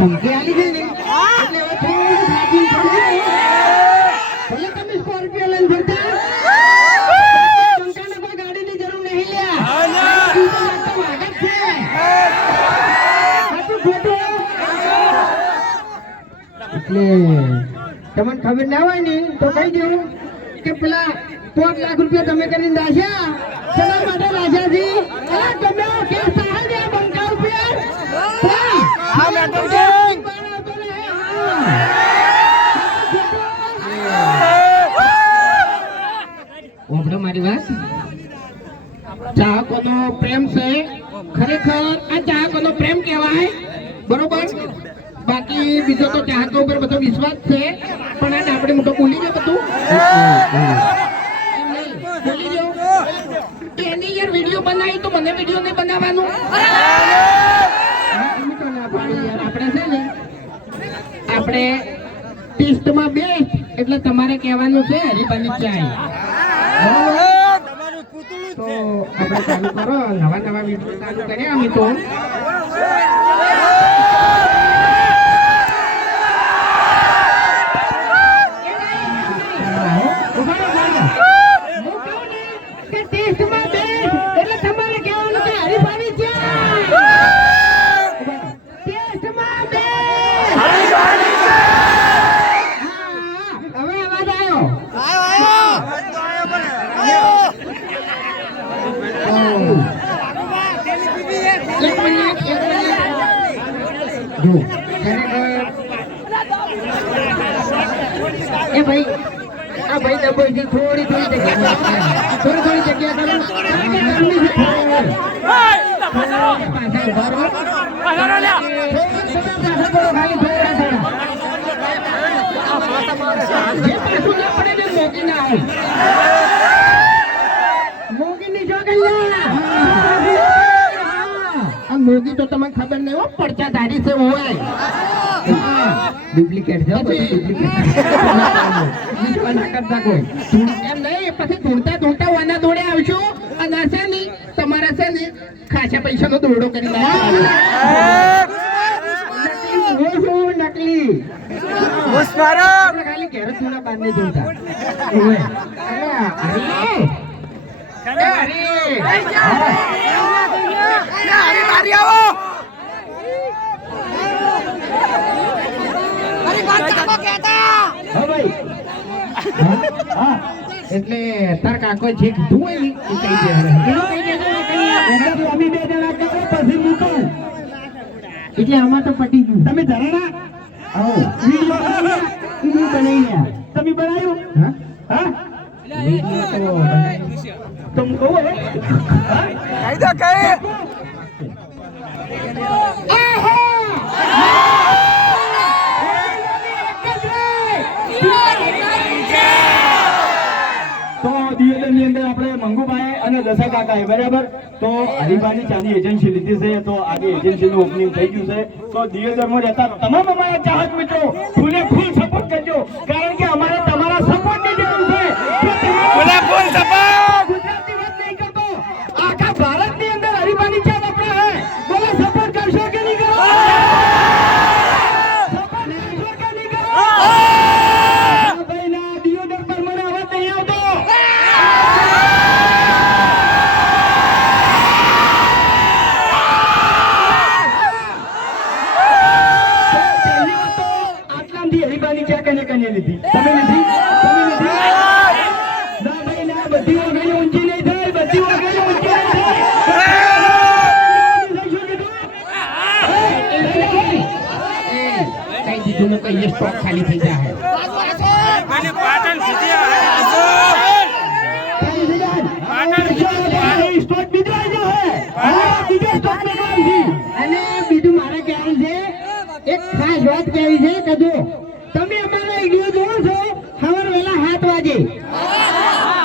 ધમકી આલી છે ને એટલે હવે થોડું સાચી ભલે તમે સ્કોર્પિયો લઈને ફરતા ટંકાને કોઈ ગાડીની જરૂર નહીં લ્યા ડીઝલ તો વાગે જ છે સાચું ખોટું એટલે તમને ખબર ના હોય ને તો કહી દઉં કે પેલા પાંચ લાખ રૂપિયા તમે કરીને દાસ્યા. તમારા માટે રાજાજી અલા તમે કે સાહેબ આ બંકા ઉપર હા મેડમ છે ઓબડો મારી વાત. ચાહકોનો પ્રેમ છે. ખરેખર આ ચાહકોનો પ્રેમ કહેવાય. બરોબર? બાકી બીજો તો ચાહકો ઉપર બધો વિશ્વાસ છે. પણ આને આપણે મોટો બોલી જાય બધું બોલી ગયો. એની યાર વીડિયો બનાવી તો મને વીડિયો નહીં બનાવવાનું. આપણે છે ને આપણે ટેસ્ટમાં બે એટલે તમારે કહેવાનું છે હરીબાની ચાય. તો આપણે ચાલુ કરો. નવા નવા વીડિયો ચાલુ કર્યા અમે તો હું કહું ને કે ટેસ્ટમાં બે એટલે તમારે કહેવાનું કે હરીફાની ચાય ટેસ્ટમાં બે હા, હવે અવાજ આવ્યો એક મિનિટ એક ખરેખર એ ભાઈ આ ભાઈ ડબોઈથી થોડી થોડી જગ્યા. થોડી થોડી જગ્યા કરો છે. જે પાછું ના પડે ને મોગી ના હોય મોગી તો તમને ખબર નહીં હો પડતા ધારી છે હોય ડુપ્લિકેટ છે ડુપ્લિકેટ. ના કરતા કોઈ. એમ નહીં પછી ધૂળતા ધૂળતા વાના દોડે આવશો. અને હશે છે ને તમારા છે ને ખાસા પૈસાનો દોરડો કરી. નકલી હું નકલી. ખાલી ઘેર થોડા બાંધી નહીં એટલે તાર કાકો જે કીધું. એટલે આમાં તો પટી ગયું તમે ધરણા બનાવી તમે બનાવ્યું હા હા તો કહો હવે. અંદર આપણે મંગુભાઈ અને દશા કાકાએ બરાબર? તો હરિભાની ચાની એજન્સી લીધી છે તો આજે એજન્સીનું ઓપનિંગ થઈ ગયું છે. તો દિયોદરમાં રહેતા તમામ અમારા ચાહક મિત્રો ફૂલે ફૂલ સપોર્ટ કરજો. કારણ કે અમારે તમારા સપોર્ટની જરૂર છે. ચા કને કને લીધી તમે લીધી તમે લીધી ના ભાઈ ના ખાલી થઈ જાય મને પાટણ સુધી આવે ખાલી થઈ જાય. આનો સ્ટોક બીજો આવ્યો હે. હા, બીજો સ્ટોક બીજો આવી છે. અને બીજું મારે કહેવું છે એક ખાસ વાત કહેવી છે કે જો તમે અમારા વીડિયો જોવો છો સવાર વેલા સાત વાગે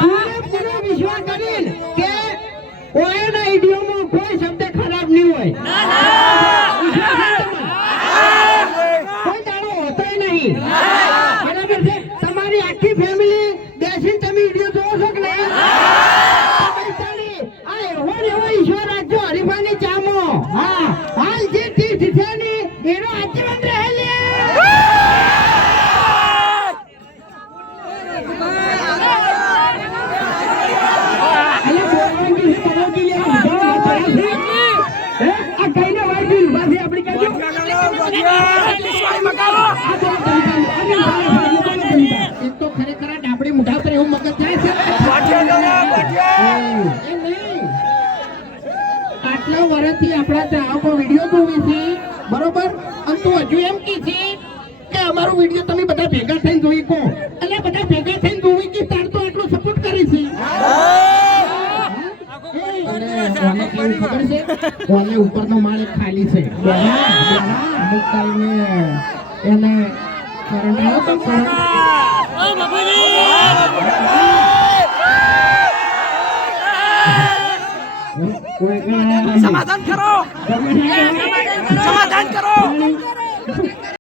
પૂરેપૂરો વિશ્વાસ કરીને કે ઓએના વિડીયોમાં કોઈ શબ્દ ખરાબ નહીં હોય વિશ્વાસ છે તમારો? કોઈ દાડો હોતોય નહીં બરાબર છે તમારી આખી ફેમિલી બેસીને તમે વીડિયો જોવો છો કે નહીં? આ એવો ઈશ્વર રાખજો, હરીફાની ચામો. હા, હાલ જે તીર્થ છે ને, એનો આજીવન રહે લે. અલે બોલવાનું છે, બોલવાનું છે, યાર. ઊભા રહો, પડ્યા છે. હે? આ કઈને વાંચી ઊભા છે આપણી કાજુ? એક તો ખરેખર આ ડાબડી મુઢા પર એવું મગજ જાય છે એમ નહીં. આટલા વર્ષથી આપણા ચાહકો વીડિયો જોવે છે? બરોબર? અને તું હજુ એમ કે છે કે અમારો વીડિયો તમે બધા ભેગા થઈને જોઈ કો એટલે બધા ભેગા થઈને જોવી કે તાર તો આટલો સપોર્ટ કરે છે. કોને ઉપરનો માળ ખાલી છે? અમુક ટાઈમે એને કરંટ આવ્યો તો કરંટ કોઈ સમાધાન કરો. સમાધાન કરો.